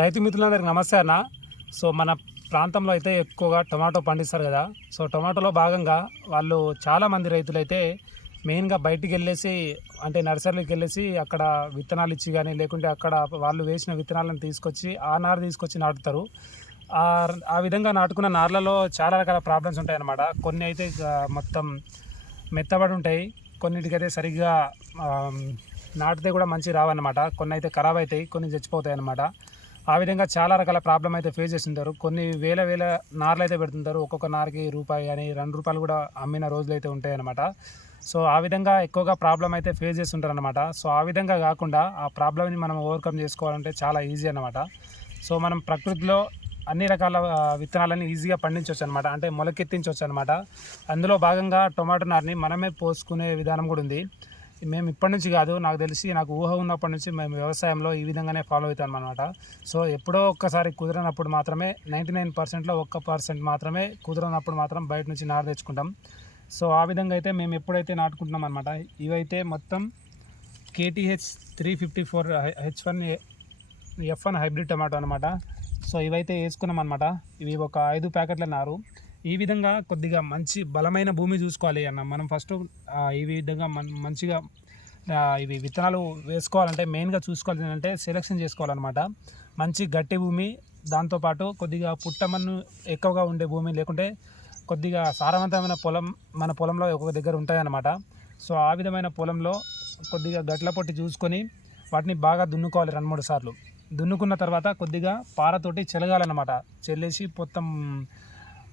రైతు మిత్రులందరికీ నమస్తే అన్న. సో మన ప్రాంతంలో అయితే ఎక్కువగా టొమాటో పండిస్తారు కదా. సో టొమాటోలో భాగంగా వాళ్ళు చాలామంది రైతులు అయితే మెయిన్గా బయటికి వెళ్ళేసి అంటే నర్సరీకి వెళ్ళేసి అక్కడ విత్తనాలు ఇచ్చి కానీ లేకుంటే అక్కడ వాళ్ళు వేసిన విత్తనాలను తీసుకొచ్చి ఆ నారు తీసుకొచ్చి నాటుతారు. ఆ ఆ విధంగా నాటుకున్న నార్లలో చాలా రకాల ప్రాబ్లమ్స్ ఉంటాయి అన్నమాట కొన్ని అయితే మొత్తం మెత్తబడి ఉంటాయి. కొన్నిటికైతే సరిగ్గా నాటితే కూడా మంచి రావన్నమాట. కొన్ని అయితే ఖరాబ్ అవుతాయి కొన్ని చచ్చిపోతాయి అన్నమాట ఆ విధంగా చాలా రకాల ప్రాబ్లం అయితే ఫేస్ చేస్తుంటారు. కొన్ని వేల వేల నార్లు అయితే పెడుతుంటారు. ఒక్కొక్క నారకి రూపాయి అని రెండు రూపాయలు కూడా అమ్మిన రోజులు అయితే ఉంటాయన్నమాట. సో ఆ విధంగా ఎక్కువగా ప్రాబ్లం అయితే ఫేస్ చేస్తుంటారు అనమాట సో ఆ విధంగా కాకుండా ఆ ప్రాబ్లమ్ని మనం ఓవర్కమ్ చేసుకోవాలంటే చాలా ఈజీ అనమాట సో మనం ప్రకృతిలో అన్ని రకాల విత్తనాలని ఈజీగా పండించవచ్చు అనమాట అంటే మొలకెత్తించవచ్చు అనమాట అందులో భాగంగా టొమాటో నార్ని మనమే పోసుకునే విధానం కూడా ఉంది. మేము ఇప్పటి నుంచి కాదు నాకు తెలిసి నాకు ఊహ ఉన్నప్పటి నుంచి మేము వ్యవసాయంలో ఈ విధంగానే ఫాలో అవుతాం అనమాట సో ఎప్పుడో ఒక్కసారి కుదిరినప్పుడు మాత్రమే నైంటీ నైన్ పర్సెంట్లో ఒక్క పర్సెంట్ మాత్రమే కుదిరినప్పుడు మాత్రం బయట నుంచి నార తెచ్చుకుంటాం. సో ఆ విధంగా అయితే మేము ఎప్పుడైతే నాటుకుంటున్నాం అనమాట ఇవైతే మొత్తం KTH three fifty four H one F one hybrid tomato అనమాట సో ఇవైతే వేసుకున్నాం అనమాట ఇవి ఒక ఐదు ప్యాకెట్ల నారు. ఈ విధంగా కొద్దిగా మంచి బలమైన భూమి చూసుకోవాలి అన్న. మనం ఫస్ట్ ఈ విధంగా మన్ మంచిగా ఇవి విత్తనాలు వేసుకోవాలంటే మెయిన్గా చూసుకోవాలి ఏంటంటే సెలెక్షన్ చేసుకోవాలన్నమాట. మంచి గట్టి భూమి దాంతోపాటు కొద్దిగా పుట్టమన్ను ఎక్కువగా ఉండే భూమి లేకుంటే కొద్దిగా సారవంతమైన పొలం మన పొలంలో ఒక దగ్గర ఉంటాయన్నమాట. సో ఆ విధమైన పొలంలో కొద్దిగా గట్ల పొట్టి చూసుకొని వాటిని బాగా దున్నుకోవాలి రెండు మూడు సార్లు. దున్నుకున్న తర్వాత కొద్దిగా పారతోటి చెలగాలన్నమాట. చెల్లేసి మొత్తం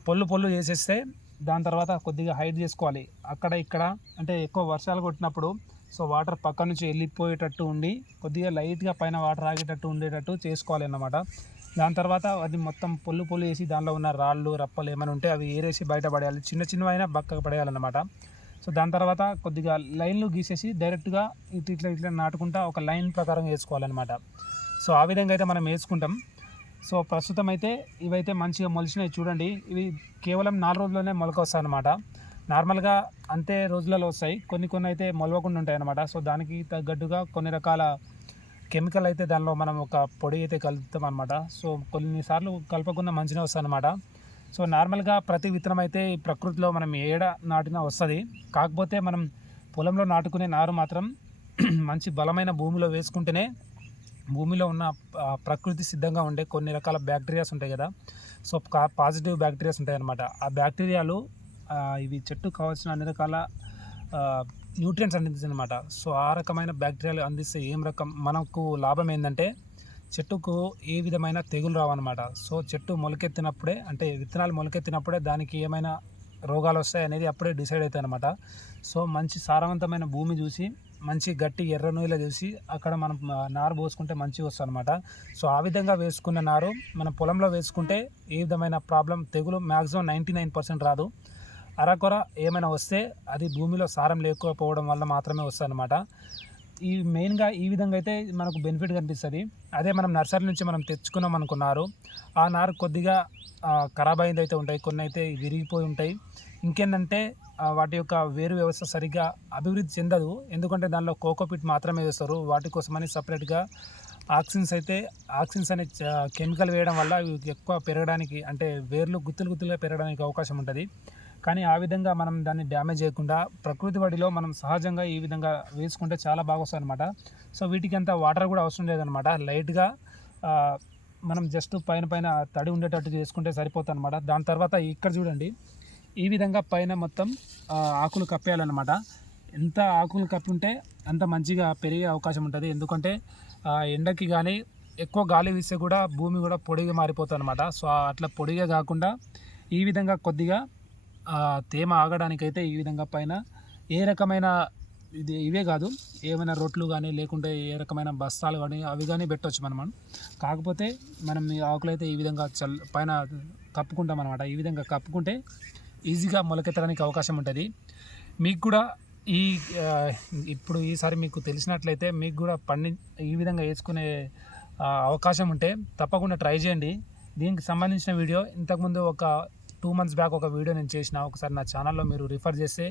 పొల్లు పొల్లు చేసేస్తే దాని తర్వాత కొద్దిగా హైట్ చేసుకోవాలి. అక్కడ ఇక్కడ అంటే ఎక్కువ వర్షాలు కొట్టినప్పుడు సో వాటర్ పక్క నుంచి వెళ్ళిపోయేటట్టు ఉండి కొద్దిగా లైట్గా పైన వాటర్ ఆగేటట్టు ఉండేటట్టు చేసుకోవాలి అన్నమాట. దాని తర్వాత అది మొత్తం పొల్లు పొల్లు వేసి దానిలో ఉన్న రాళ్ళు రప్పలు ఏమైనా ఉంటే అవి ఏరేసి బయట పడేయాలి. చిన్న చిన్నవైనా బక్కగా పడేయాలన్నమాట సో దాని తర్వాత కొద్దిగా లైన్లు గీసేసి డైరెక్ట్గా ఇట్లా ఇట్లా నాటుకుంటా ఒక లైన్ ప్రకారం వేసుకోవాలన్నమాట. సో ఆ విధంగా అయితే మనం వేసుకుంటాం. సో ప్రస్తుతం అయితే ఇవైతే మంచిగా మొలిచినాయి చూడండి. ఇవి కేవలం నాలుగు రోజుల్లోనే మొలక వస్తాయి అనమాట నార్మల్గా అంతే రోజులలో వస్తాయి. కొన్ని కొన్ని అయితే మొలవకుండా ఉంటాయి అనమాట సో దానికి తగ్గట్టుగా కొన్ని రకాల కెమికల్ అయితే దానిలో మనం ఒక పొడి అయితే కలుపుతాం అనమాట సో కొన్నిసార్లు కలపకుండా మంచిగా వస్తాయి అనమాట సో నార్మల్గా ప్రతి విత్తనం అయితే ప్రకృతిలో మనం ఏడ నాటినా వస్తుంది. కాకపోతే మనం పొలంలో నాటుకునే నారు మాత్రం మంచి బలమైన భూమిలో వేసుకుంటేనే భూమిలో ఉన్న ప్రకృతి సిద్ధంగా ఉండే కొన్ని రకాల బ్యాక్టీరియాస్ ఉంటాయి కదా. సో కా- పాజిటివ్ బ్యాక్టీరియాస్ ఉంటాయి అన్నమాట ఆ బ్యాక్టీరియాలు ఇవి చెట్టు కావాల్సిన అన్ని రకాల న్యూట్రియంట్స్ అందిస్తుంది అనమాట సో ఆ రకమైన బ్యాక్టీరియాలు అందిస్తే ఏం రకం మనకు లాభం ఏంటంటే చెట్టుకు ఏ విధమైన తెగులు రావన్నమాట. సో చెట్టు మొలకెత్తినప్పుడే అంటే విత్తనాలు మొలకెత్తినప్పుడే దానికి ఏమైనా రోగాలు వస్తాయి అనేది అప్పుడే డిసైడ్ అవుతాయి అనమాట సో మంచి సారవంతమైన భూమి చూసి మంచి గట్టి ఎర్ర నూనెలో చూసి అక్కడ మనం నారు పోసుకుంటే మంచిగా వస్తుంది అనమాట సో ఆ విధంగా వేసుకున్న నారు మనం పొలంలో వేసుకుంటే ఏ విధమైన ప్రాబ్లం తెగులు మ్యాక్సిమం నైంటీ నైన్ పర్సెంట్ రాదు. అరకొర ఏమైనా వస్తే అది భూమిలో సారం లేకపోవడం వల్ల మాత్రమే వస్తుంది అనమాట ఈ మెయిన్గా ఈ విధంగా అయితే మనకు బెనిఫిట్ కనిపిస్తుంది. అదే మనం నర్సరీ నుంచి మనం తెచ్చుకున్నాం అనుకున్నారు ఆ నారు కొద్దిగా ఖరాబ్ అయింది అయితే ఉంటాయి కొన్ని అయితే విరిగిపోయి ఉంటాయి. ఇంకేంటంటే వాటి యొక్క వేరు వ్యవస్థ సరిగ్గా అభివృద్ధి చెందదు. ఎందుకంటే దానిలో కోకోపిట్ మాత్రమే వేస్తారు. వాటి కోసమని సపరేట్గా ఆక్సిన్స్ అయితే ఆక్సిన్స్ అనే కెమికల్ వేయడం వల్ల ఎక్కువ పెరగడానికి అంటే వేర్లు గుత్తులు గుత్తులుగా పెరగడానికి అవకాశం ఉంటుంది. కానీ ఆ విధంగా మనం దాన్ని డ్యామేజ్ చేయకుండా ప్రకృతి వడిలో మనం సహజంగా ఈ విధంగా వేసుకుంటే చాలా బాగా వస్తుంది అనమాట సో వీటికి అంత వాటర్ కూడా అవసరం లేదనమాట లైట్గా మనం జస్ట్ పైన పైన తడి ఉండేటట్టు చేసుకుంటే సరిపోతుంది అనమాట దాని తర్వాత ఇక్కడ చూడండి. ఈ విధంగా పైన మొత్తం ఆకులు కప్పేయాలన్నమాట. ఎంత ఆకులు కప్పి ఉంటే అంత మంచిగా పెరిగే అవకాశం ఉంటుంది. ఎందుకంటే ఎండకి కానీ ఎక్కువ గాలి వీస్తే కూడా భూమి కూడా పొడిగా మారిపోతుంది అనమాట సో అట్లా పొడిగా కాకుండా ఈ విధంగా కొద్దిగా తేమ ఆగడానికైతే ఈ విధంగా పైన ఏ రకమైన ఇది ఇవే కాదు ఏమైనా రొట్లు కానీ లేకుంటే ఏ రకమైన బస్తాలు కానీ అవి కానీ పెట్టవచ్చు మనం. కాకపోతే మనం ఆకులు అయితే ఈ విధంగా చల్ పైన కప్పుకుంటాం అనమాట ఈ విధంగా కప్పుకుంటే ఈజీగా మొలకెత్తడానికి అవకాశం ఉంటుంది. మీకు కూడా ఈ ఇప్పుడు ఈసారి మీకు తెలిసినట్లయితే మీకు కూడా పండి ఈ విధంగా వేసుకునే అవకాశం ఉంటే తప్పకుండా ట్రై చేయండి. దీనికి సంబంధించిన వీడియో ఇంతకుముందు ఒక టూ మంత్స్ బ్యాక్ ఒక వీడియో నేను చేసిన ఒకసారి నా ఛానల్లో మీరు రిఫర్ చేస్తే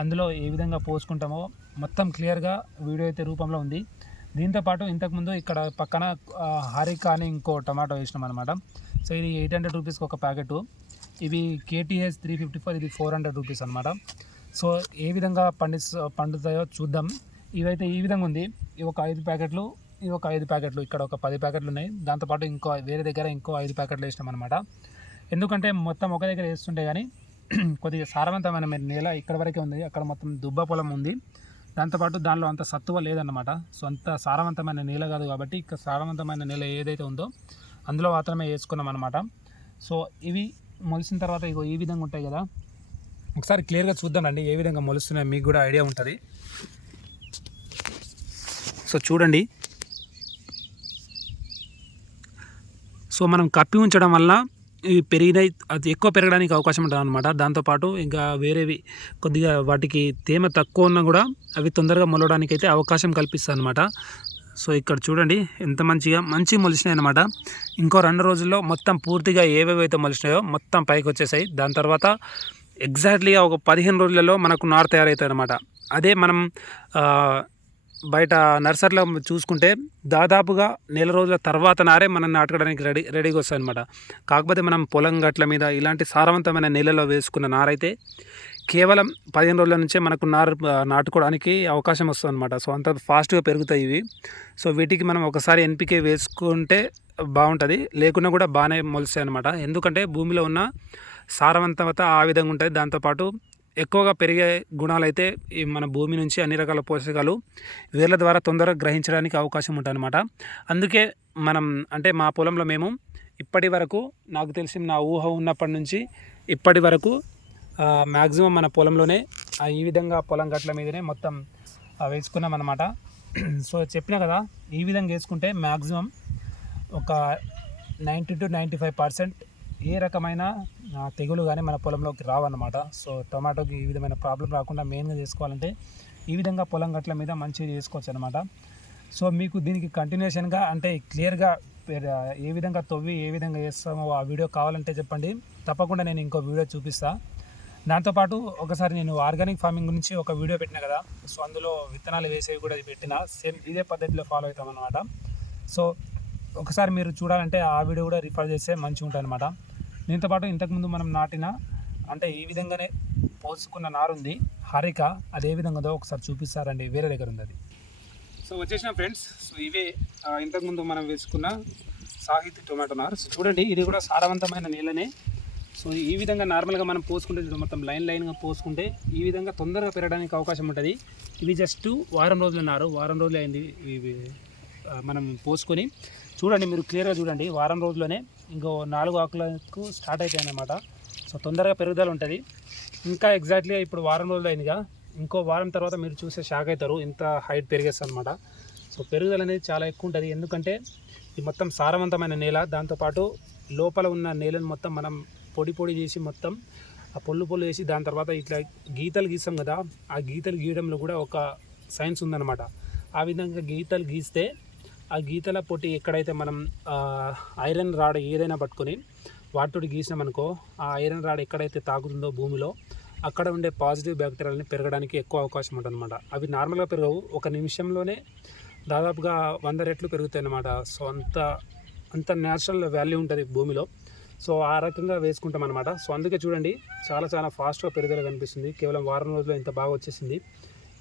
అందులో ఏ విధంగా పోసుకుంటామో మొత్తం క్లియర్గా వీడియో అయితే రూపంలో ఉంది. దీంతో పాటు ఇంతకుముందు ఇక్కడ పక్కన హారికా హారిక అని ఇంకో టమాటో వేసినాం అనమాట సో ఇది ఎయిట్ హండ్రెడ్ రూపీస్కి ఒక ప్యాకెట్. ఇవి కేటీహెచ్ త్రీ ఫిఫ్టీ ఫోర్ ఇది ఫోర్ హండ్రెడ్ రూపీస్ అనమాట సో ఏ విధంగా పండిస్ పండుతాయో చూద్దాం. ఇవైతే ఈ విధంగా ఉంది. ఇవి ఒక ఐదు ప్యాకెట్లు ఇవి ఒక ఐదు ప్యాకెట్లు ఇక్కడ ఒక పది ప్యాకెట్లు ఉన్నాయి. దాంతోపాటు ఇంకో వేరే దగ్గర ఇంకో ఐదు ప్యాకెట్లు వేసినాం అనమాట ఎందుకంటే మొత్తం ఒక దగ్గర వేస్తుంటే కానీ కొద్దిగా సారవంతమైన నేల ఇక్కడ వరకే ఉంది. అక్కడ మొత్తం దుబ్బ పొలం ఉంది. దాంతోపాటు దానిలో అంత సత్తువ లేదన్నమాట. సో అంత సారవంతమైన నేల కాదు కాబట్టి ఇక్కడ సారవంతమైన నేల ఏదైతే ఉందో అందులో మాత్రమే వేసుకున్నాం అనమాట సో ఇవి మొలిసిన తర్వాత ఇగో ఈ విధంగా ఉంటాయి కదా. ఒకసారి క్లియర్గా చూద్దామండి ఏ విధంగా మొలుస్తున్నాయో మీకు కూడా ఐడియా ఉంటుంది. సో చూడండి. సో మనం కప్పి ఉంచడం వల్ల ఇవి పెరిగినాయి అది ఎక్కువ పెరగడానికి అవకాశం ఉంటుంది అనమాట దాంతోపాటు ఇంకా వేరేవి కొద్దిగా వాటికి తేమ తక్కువ ఉన్నా కూడా అవి తొందరగా మొలవడానికి అయితే అవకాశం కల్పిస్తుంది అనమాట సో ఇక్కడ చూడండి ఎంత మంచిగా మంచి మొలిచినాయి అనమాట ఇంకో రెండు రోజుల్లో మొత్తం పూర్తిగా ఏవేవైతే మొలిచినాయో మొత్తం పైకి వచ్చేసాయి. దాని తర్వాత ఎగ్జాక్ట్లీగా ఒక పదిహేను రోజులలో మనకు నారు తయారవుతాయి అనమాట అదే మనం బయట నర్సరీలో చూసుకుంటే దాదాపుగా నెల రోజుల తర్వాత నారే మనం నాటుకోవడానికి రెడీ రెడీగా వస్తాయి అనమాట కాకపోతే మనం పొలం గట్ల మీద ఇలాంటి సారవంతమైన నేలలో వేసుకున్న నారైతే కేవలం పదిహేను రోజుల నుంచే మనకు నారు నాటుకోవడానికి అవకాశం వస్తుంది అనమాట సో అంత ఫాస్ట్గా పెరుగుతాయి ఇవి. సో వీటికి మనం ఒకసారి ఎన్పికే వేసుకుంటే బాగుంటుంది. లేకున్నా కూడా బాగానే మొలుస్తాయి అనమాట ఎందుకంటే భూమిలో ఉన్న సారవంతత ఆ విధంగా ఉంటుంది. దాంతోపాటు ఎక్కువగా పెరిగే గుణాలు అయితే ఈ మన భూమి నుంచి అన్ని రకాల పోషకాలు వేర్ల ద్వారా తొందరగా గ్రహించడానికి అవకాశం ఉంటుంది అనమాట అందుకే మనం అంటే మా పొలంలో మేము ఇప్పటి వరకు నాకు తెలిసి నా ఊహ ఉన్నప్పటి నుంచి ఇప్పటి వరకు మ్యాక్సిమం మన పొలంలోనే ఆ, ఈ విధంగా పొలం గట్ల మీదనే మొత్తం వేసుకున్నాం అనమాట సో చెప్పిన కదా ఈ విధంగా వేసుకుంటే మ్యాక్సిమం ఒక ninety to ninety five percent ఏ రకమైన తెగులు కానీ మన పొలంలోకి రావన్నమాట. సో టొమాటోకి ఈ విధమైన ప్రాబ్లం రాకుండా మెయిన్గా చేసుకోవాలంటే ఈ విధంగా పొలం గట్ల మీద మంచిగా చేసుకోవచ్చు అనమాట సో మీకు దీనికి కంటిన్యూషన్గా అంటే క్లియర్గా ఏ విధంగా తవ్వి ఏ విధంగా చేస్తామో ఆ వీడియో కావాలంటే చెప్పండి. తప్పకుండా నేను ఇంకో వీడియో చూపిస్తా. దాంతోపాటు ఒకసారి నేను ఆర్గానిక్ ఫార్మింగ్ గురించి ఒక వీడియో పెట్టిన కదా సో అందులో విత్తనాలు వేసేవి కూడా పెట్టిన సేమ్ ఇదే పద్ధతిలో ఫాలో అవుతాం అనమాట సో ఒకసారి మీరు చూడాలంటే ఆ వీడియో కూడా రిఫర్ చేస్తే మంచిగా ఉంటుంది అనమాట దీంతో పాటు ఇంతకుముందు మనం నాటిన అంటే ఈ విధంగానే పోసుకున్న నారు ఉంది. హరిక అది ఏ విధంగా ఉందో ఒకసారి చూపిస్తారండి. వేరే దగ్గర ఉంది అది. సో వచ్చేసిన ఫ్రెండ్స్. సో ఇవే ఇంతకుముందు మనం వేసుకున్న సాహిత్య టొమాటో నారు. సో చూడండి ఇది కూడా సారవంతమైన నీళ్ళనే సో ఈ విధంగా నార్మల్గా మనం పోసుకుంటే మొత్తం లైన్ లైన్గా పోసుకుంటే ఈ విధంగా తొందరగా పెరగడానికి అవకాశం ఉంటుంది. ఇవి జస్ట్ వారం రోజులు నారు వారం రోజులు అయింది ఇవి మనం పోసుకొని. చూడండి మీరు క్లియర్గా చూడండి. వారం రోజుల్లోనే ఇంకో నాలుగు ఆకులకు స్టార్ట్ అవుతాయి అన్నమాట. సో తొందరగా పెరుగుదల ఉంటుంది. ఇంకా ఎగ్జాక్ట్లీగా ఇప్పుడు వారం రోజులు అయిందిగా. ఇంకో వారం తర్వాత మీరు చూసే షాక్ అవుతారు. ఇంత హైట్ పెరిగేస్తుంది అనమాట సో పెరుగుదల అనేది చాలా ఎక్కువ ఉంటుంది. ఎందుకంటే ఇది మొత్తం సారవంతమైన నేల దాంతోపాటు లోపల ఉన్న నేలను మొత్తం మనం పొడి పొడి చేసి మొత్తం ఆ పొల్లు పొల్లు చేసి దాని తర్వాత ఇట్లా గీతలు గీస్తాం కదా ఆ గీతలు గీయడంలో కూడా ఒక సైన్స్ ఉందన్నమాట. ఆ విధంగా గీతలు గీస్తే ఆ గీతల పొట్టి ఎక్కడైతే మనం ఐరన్ రాడ్ ఏదైనా పట్టుకొని వాటితోటి గీసినామనుకో ఆ ఐరన్ రాడ్ ఎక్కడైతే తాకుతుందో భూమిలో అక్కడ ఉండే పాజిటివ్ బ్యాక్టీరియాలని పెరగడానికి ఎక్కువ అవకాశం ఉంటుంది అనమాట అవి నార్మల్గా పెరగవు ఒక నిమిషంలోనే దాదాపుగా వంద రెట్లు పెరుగుతాయి అన్నమాట సో అంత అంత న్యాచురల్ వాల్యూ ఉంటుంది భూమిలో. సో ఆ రకంగా వేసుకుంటాం అనమాట సో అందుకే చూడండి చాలా చాలా ఫాస్ట్గా పెరుగుదల కనిపిస్తుంది. కేవలం వారం రోజుల్లో ఇంత బాగా వచ్చేసింది.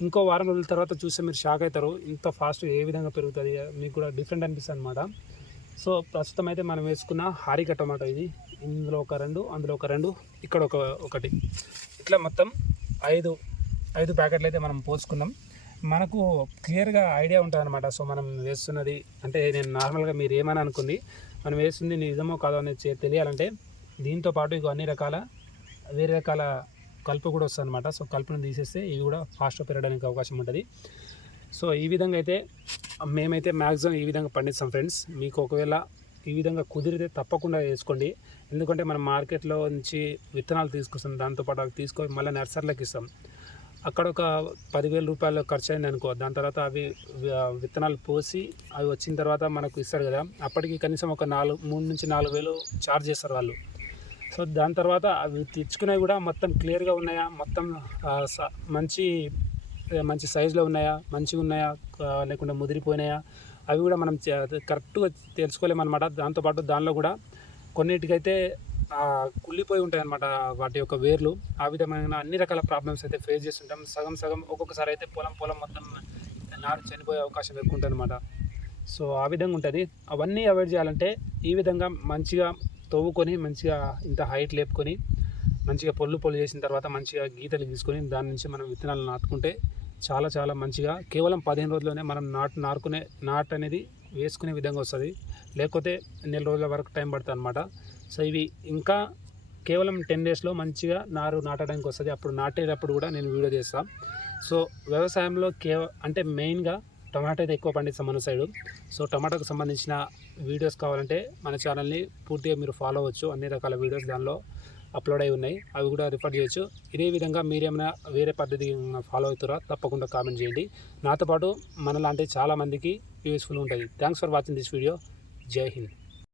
ఇంకో వారం రోజుల తర్వాత చూస్తే మీరు షాక్ అవుతారు. ఇంత ఫాస్ట్ ఏ విధంగా పెరుగుతుంది మీకు కూడా డిఫరెంట్ అనిపిస్తుంది అనమాట సో ప్రస్తుతం అయితే మనం వేసుకున్న హారిక టమాటో ఇది. ఇందులో ఒక రెండు అందులో ఒక రెండు ఇక్కడ ఒక ఒకటి. ఇట్లా మొత్తం ఐదు ఐదు ప్యాకెట్లు అయితే మనం పోసుకున్నాం. మనకు క్లియర్గా ఐడియా ఉంటుంది అనమాట సో మనం వేస్తున్నది అంటే నేను నార్మల్గా మీరు ఏమని అనుకుంది మనం వేస్తుంది నిజమో కాదో అనేది తెలియాలంటే దీంతో పాటు ఇక అన్ని రకాల వేరే రకాల కలుపు కూడా వస్తుంది అనమాట సో కలుపును తీసేస్తే ఇవి కూడా ఫాస్ట్గా పెరగడానికి అవకాశం ఉంటుంది. సో ఈ విధంగా అయితే మేమైతే మ్యాక్సిమం ఈ విధంగా పండిస్తాం ఫ్రెండ్స్. మీకు ఒకవేళ ఈ విధంగా కుదిరితే తప్పకుండా వేసుకోండి. ఎందుకంటే మనం మార్కెట్లో నుంచి విత్తనాలు తీసుకొస్తాం దాంతోపాటు అవి తీసుకొని మళ్ళీ నర్సరీలకు ఇస్తాం. అక్కడ ఒక పదివేల రూపాయలు ఖర్చు అయింది అనుకో దాని తర్వాత అవి విత్తనాలు పోసి అవి వచ్చిన తర్వాత మనకు ఇస్తారు కదా అప్పటికి కనీసం ఒక నాలుగు మూడు నుంచి నాలుగు వేలు ఛార్జ్ చేస్తారు వాళ్ళు. సో దాని తర్వాత అవి తెచ్చుకునేవి కూడా మొత్తం క్లియర్గా ఉన్నాయా? మొత్తం స- మంచి మంచి సైజులో ఉన్నాయా? మంచిగా ఉన్నాయా? లేకుండా ముదిరిపోయినాయా? అవి కూడా మనం కరెక్ట్గా కరెక్ట్గా తెలుసుకోలేమన్నమాట. దాంతోపాటు దానిలో కూడా కొన్నిటికైతే కుళ్ళిపోయి ఉంటాయి అన్నమాట వాటి యొక్క వేర్లు. ఆ విధమైన అన్ని రకాల ప్రాబ్లమ్స్ అయితే ఫేస్ చేస్తుంటాం. సగం సగం ఒక్కొక్కసారి అయితే పొలం పొలం మొత్తం నారు చనిపోయే అవకాశం ఎక్కువ ఉంటుంది అనమాట సో ఆ విధంగా ఉంటుంది. అవన్నీ అవాయిడ్ చేయాలంటే ఈ విధంగా మంచిగా తవ్వుకొని మంచిగా ఇంత హైట్ లేపుకొని మంచిగా పొల్లు పొల్లు చేసిన తర్వాత మంచిగా గీతలు గీసుకొని దాని నుంచి మనం విత్తనాలు నాటుకుంటే చాలా చాలా మంచిగా కేవలం పదిహేను రోజుల్లోనే మనం నాటు నాటుకునే నాటు అనేది వేసుకునే విధంగా వస్తుంది. లేకపోతే నెల రోజుల వరకు టైం పడుతుంది అనమాట సో ఇవి ఇంకా కేవలం టెన్ డేస్లో మంచిగా నారు నాటడానికి వస్తుంది. అప్పుడు నాటేటప్పుడు కూడా నేను వీడియో చేస్తాను సో వ్యవసాయంలో కేవ అంటే మెయిన్గా టమాటా అయితే ఎక్కువ పండిస్తాం మన సైడు. సో టమాటాకు సంబంధించిన వీడియోస్ కావాలంటే మన ఛానల్ని పూర్తిగా మీరు ఫాలో అవ్వచ్చు. అన్ని రకాల వీడియోస్ దానిలో అప్లోడ్ అయి ఉన్నాయి. అవి కూడా రిఫర్ చేయొచ్చు. ఇదే విధంగా మీరేమైనా వేరే పద్ధతి ఫాలో అవుతారా? తప్పకుండా కామెంట్ చేయండి. నాతో పాటు మనలాంటి చాలామందికి యూస్ఫుల్ ఉంటుంది thanks for watching this video. జై హింద్.